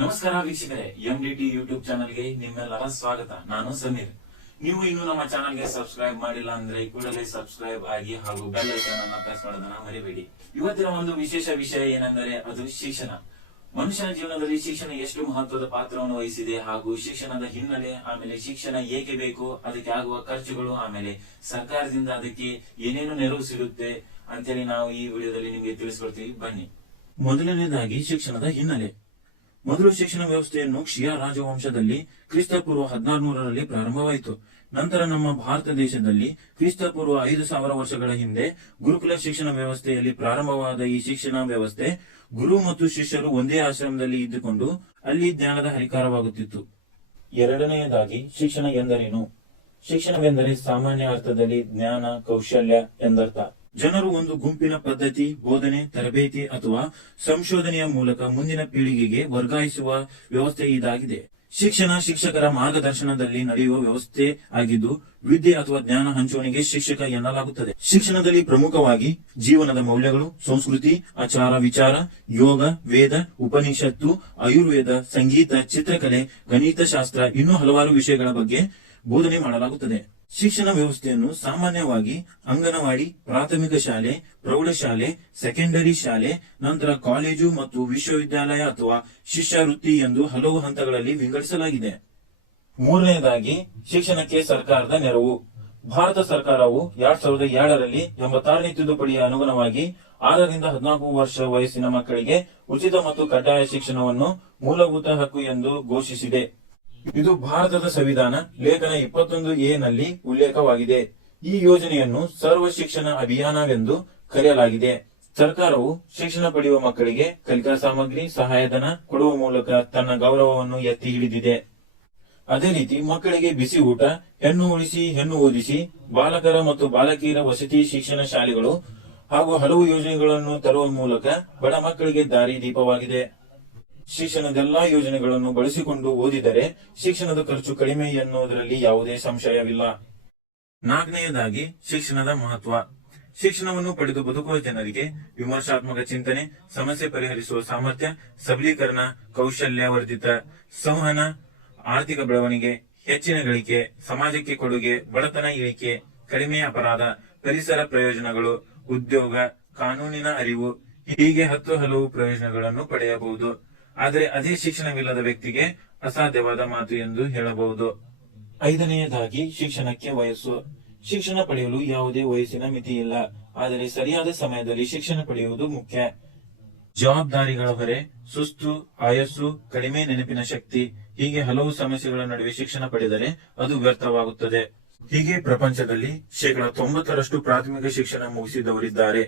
ನಮಸ್ಕಾರ ವೀಕ್ಷಕರೇ, MDT YouTube ಚಾನಲ್ಗೆ ನಿಮ್ಮೆಲ್ಲರ ಸ್ವಾಗತ. ನಾನು ಸಮೀರ್. ನೀವು ಇನ್ನೂ ನಮ್ಮ ಚಾನಲ್ಗೆ ಸಬ್ಸ್ಕ್ರೈಬ್ ಮಾಡಿಲ್ಲ ಅಂದ್ರೆ ಕೂಡಲೇ ಸಬ್ಸ್ಕ್ರೈಬ್ ಆಗಿ ಹಾಗೂ ಬೆಲ್ ಐಕಾನ್ ಅನ್ನು ಪ್ರೆಸ್ ಮಾಡೋದನ್ನ ಮರಿಬೇಡಿ. ಇವತ್ತಿನ ಒಂದು ವಿಶೇಷ ವಿಷಯ ಏನೆಂದರೆ ಅದು ಶಿಕ್ಷಣ. ಮನುಷ್ಯನ ಜೀವನದಲ್ಲಿ ಶಿಕ್ಷಣ ಎಷ್ಟು ಮಹತ್ವದ ಪಾತ್ರವನ್ನು ವಹಿಸಿದೆ ಹಾಗೂ ಶಿಕ್ಷಣದ ಹಿನ್ನೆಲೆ, ಆಮೇಲೆ ಶಿಕ್ಷಣ ಏಕೆ ಬೇಕು, ಅದಕ್ಕೆ ಆಗುವ ಖರ್ಚುಗಳು, ಆಮೇಲೆ ಸರ್ಕಾರದಿಂದ ಅದಕ್ಕೆ ಏನೇನು ನೆರವು ಸಿಗುತ್ತೆ ಅಂತೇಳಿ ನಾವು ಈ ವಿಡಿಯೋದಲ್ಲಿ ನಿಮಗೆ ತಿಳಿಸ್ಕೊಡ್ತೀವಿ. ಬನ್ನಿ. ಮೊದಲನೇದಾಗಿ ಶಿಕ್ಷಣದ ಹಿನ್ನೆಲೆ. ಮೊದಲು ಶಿಕ್ಷಣ ವ್ಯವಸ್ಥೆಯನ್ನು ಕ್ಷಿಯ ರಾಜವಂಶದಲ್ಲಿ ಕ್ರಿಸ್ತಪೂರ್ವ 1600ರಲ್ಲಿ ಪ್ರಾರಂಭವಾಯಿತು. ನಂತರ ನಮ್ಮ ಭಾರತ ದೇಶದಲ್ಲಿ ಕ್ರಿಸ್ತಪೂರ್ವ 5000 ವರ್ಷಗಳ ಹಿಂದೆ ಗುರುಕುಲ ಶಿಕ್ಷಣ ವ್ಯವಸ್ಥೆಯಲ್ಲಿ ಪ್ರಾರಂಭವಾದ ಈ ಶಿಕ್ಷಣ ವ್ಯವಸ್ಥೆ ಗುರು ಮತ್ತು ಶಿಷ್ಯರು ಒಂದೇ ಆಶ್ರಮದಲ್ಲಿ ಇದ್ದುಕೊಂಡು ಅಲ್ಲಿ ಜ್ಞಾನದ ಹರಿಕಾರವಾಗುತ್ತಿತ್ತು. ಎರಡನೆಯದಾಗಿ ಶಿಕ್ಷಣ ಎಂದರೇನು? ಶಿಕ್ಷಣವೆಂದರೆ ಸಾಮಾನ್ಯ ಅರ್ಥದಲ್ಲಿ ಜ್ಞಾನ, ಕೌಶಲ್ಯ ಎಂದರ್ಥ. ಜನರು ಒಂದು ಗುಂಪಿನ ಪದ್ಧತಿ, ಬೋಧನೆ, ತರಬೇತಿ ಅಥವಾ ಸಂಶೋಧನೆಯ ಮೂಲಕ ಮುಂದಿನ ಪೀಳಿಗೆಗೆ ವರ್ಗಾಯಿಸುವ ವ್ಯವಸ್ಥೆ ಇದಾಗಿದೆ. ಶಿಕ್ಷಣ ಶಿಕ್ಷಕರ ಮಾರ್ಗದರ್ಶನದಲ್ಲಿ ನಡೆಯುವ ವ್ಯವಸ್ಥೆ ಆಗಿದ್ದು, ವಿದ್ಯೆ ಅಥವಾ ಜ್ಞಾನ ಹಂಚುವಣಿಗೆ ಶಿಕ್ಷಕ ಎನ್ನಲಾಗುತ್ತದೆ. ಶಿಕ್ಷಣದಲ್ಲಿ ಪ್ರಮುಖವಾಗಿ ಜೀವನದ ಮೌಲ್ಯಗಳು, ಸಂಸ್ಕೃತಿ, ಆಚಾರ ವಿಚಾರ, ಯೋಗ, ವೇದ, ಉಪನಿಷತ್ತು, ಆಯುರ್ವೇದ, ಸಂಗೀತ, ಚಿತ್ರಕಲೆ, ಗಣಿತಶಾಸ್ತ್ರ ಇನ್ನೂ ಹಲವಾರು ವಿಷಯಗಳ ಬಗ್ಗೆ ಬೋಧನೆ ಮಾಡಲಾಗುತ್ತದೆ. ಶಿಕ್ಷಣ ವ್ಯವಸ್ಥೆಯನ್ನು ಸಾಮಾನ್ಯವಾಗಿ ಅಂಗನವಾಡಿ, ಪ್ರಾಥಮಿಕ ಶಾಲೆ, ಪ್ರೌಢಶಾಲೆ, ಸೆಕೆಂಡರಿ ಶಾಲೆ, ನಂತರ ಕಾಲೇಜು ಮತ್ತು ವಿಶ್ವವಿದ್ಯಾಲಯ ಅಥವಾ ಶಿಷ್ಯವೃತ್ತಿ ಎಂದು ಹಲವು ಹಂತಗಳಲ್ಲಿ ವಿಂಗಡಿಸಲಾಗಿದೆ. ಮೂರನೆಯದಾಗಿ ಶಿಕ್ಷಣಕ್ಕೆ ಸರ್ಕಾರದ ನೆರವು. ಭಾರತ ಸರ್ಕಾರವು 2002ರಲ್ಲಿ 86ನೇ ತಿದ್ದುಪಡಿಯ ಅನುಗುಣವಾಗಿ 6ರಿಂದ 14 ವರ್ಷ ವಯಸ್ಸಿನ ಮಕ್ಕಳಿಗೆ ಉಚಿತ ಮತ್ತು ಕಡ್ಡಾಯ ಶಿಕ್ಷಣವನ್ನು ಮೂಲಭೂತ ಹಕ್ಕು ಎಂದು ಘೋಷಿಸಿದೆ. ಇದು ಭಾರತದ ಸಂವಿಧಾನ ಲೇಖನ 21A ನಲ್ಲಿ ಉಲ್ಲೇಖವಾಗಿದೆ. ಈ ಯೋಜನೆಯನ್ನು ಸರ್ವ ಶಿಕ್ಷಣ ಅಭಿಯಾನವೆಂದು ಕರೆಯಲಾಗಿದೆ. ಸರ್ಕಾರವು ಶಿಕ್ಷಣ ಪಡೆಯುವ ಮಕ್ಕಳಿಗೆ ಕಲಿಕಾ ಸಾಮಗ್ರಿ, ಸಹಾಯಧನ ಕೊಡುವ ಮೂಲಕ ತನ್ನ ಗೌರವವನ್ನು ಎತ್ತಿ ಹಿಡಿದಿದೆ. ಅದೇ ರೀತಿ ಮಕ್ಕಳಿಗೆ ಬಿಸಿ ಊಟ, ಹೆಣ್ಣು ಉಳಿಸಿ ಹೆಣ್ಣು ಓದಿಸಿ, ಬಾಲಕರ ಮತ್ತು ಬಾಲಕಿಯರ ವಸತಿ ಶಿಕ್ಷಣ ಶಾಲೆಗಳು ಹಾಗೂ ಹಲವು ಯೋಜನೆಗಳನ್ನು ತರುವ ಮೂಲಕ ಬಡ ಮಕ್ಕಳಿಗೆ ದಾರಿ ದೀಪವಾಗಿದೆ. ಶಿಕ್ಷಣದೆಲ್ಲಾ ಯೋಜನೆಗಳನ್ನು ಬಳಸಿಕೊಂಡು ಓದಿದರೆ ಶಿಕ್ಷಣದ ಖರ್ಚು ಕಡಿಮೆ ಎನ್ನುವುದರಲ್ಲಿ ಯಾವುದೇ ಸಂಶಯವಿಲ್ಲ. ನಾಲ್ಕನೆಯದಾಗಿ ಶಿಕ್ಷಣದ ಮಹತ್ವ. ಶಿಕ್ಷಣವನ್ನು ಪಡೆದು ಬದುಕುವ ಜನರಿಗೆ ವಿಮರ್ಶಾತ್ಮಕ ಚಿಂತನೆ, ಸಮಸ್ಯೆ ಪರಿಹರಿಸುವ ಸಾಮರ್ಥ್ಯ, ಸಬಲೀಕರಣ, ಕೌಶಲ್ಯವರ್ಧಿತ ಸಂವಹನ, ಆರ್ಥಿಕ ಬೆಳವಣಿಗೆ, ಹೆಚ್ಚಿನ ಗಳಿಕೆ, ಸಮಾಜಕ್ಕೆ ಕೊಡುಗೆ, ಬಡತನ ಇಳಿಕೆ, ಕಡಿಮೆ ಅಪರಾಧ, ಪರಿಸರ ಪ್ರಯೋಜನಗಳು, ಉದ್ಯೋಗ, ಕಾನೂನಿನ ಅರಿವು ಹೀಗೆ ಹಲವು ಪ್ರಯೋಜನಗಳನ್ನು ಪಡೆಯಬಹುದು. ಆದರೆ ಅದೇ ಶಿಕ್ಷಣವಿಲ್ಲದ ವ್ಯಕ್ತಿಗೆ ಅಸಾಧ್ಯವಾದ ಮಾತು ಎಂದು ಹೇಳಬಹುದು. ಐದನೆಯದಾಗಿ ಶಿಕ್ಷಣಕ್ಕೆ ವಯಸ್ಸು. ಶಿಕ್ಷಣ ಪಡೆಯಲು ಯಾವುದೇ ವಯಸ್ಸಿನ ಮಿತಿ ಇಲ್ಲ, ಆದರೆ ಸರಿಯಾದ ಸಮಯದಲ್ಲಿ ಶಿಕ್ಷಣ ಪಡೆಯುವುದು ಮುಖ್ಯ. ಜವಾಬ್ದಾರಿಗಳ ಹೊರೆ, ಸುಸ್ತು, ಆಯಸ್ಸು, ಕಡಿಮೆ ನೆನಪಿನ ಶಕ್ತಿ ಹೀಗೆ ಹಲವು ಸಮಸ್ಯೆಗಳ ನಡುವೆ ಶಿಕ್ಷಣ ಪಡೆದರೆ ಅದು ವ್ಯರ್ಥವಾಗುತ್ತದೆ. ಹೀಗೆ ಪ್ರಪಂಚದಲ್ಲಿ 90% ಪ್ರಾಥಮಿಕ ಶಿಕ್ಷಣ ಮುಗಿಸಿದವರಿದ್ದಾರೆ.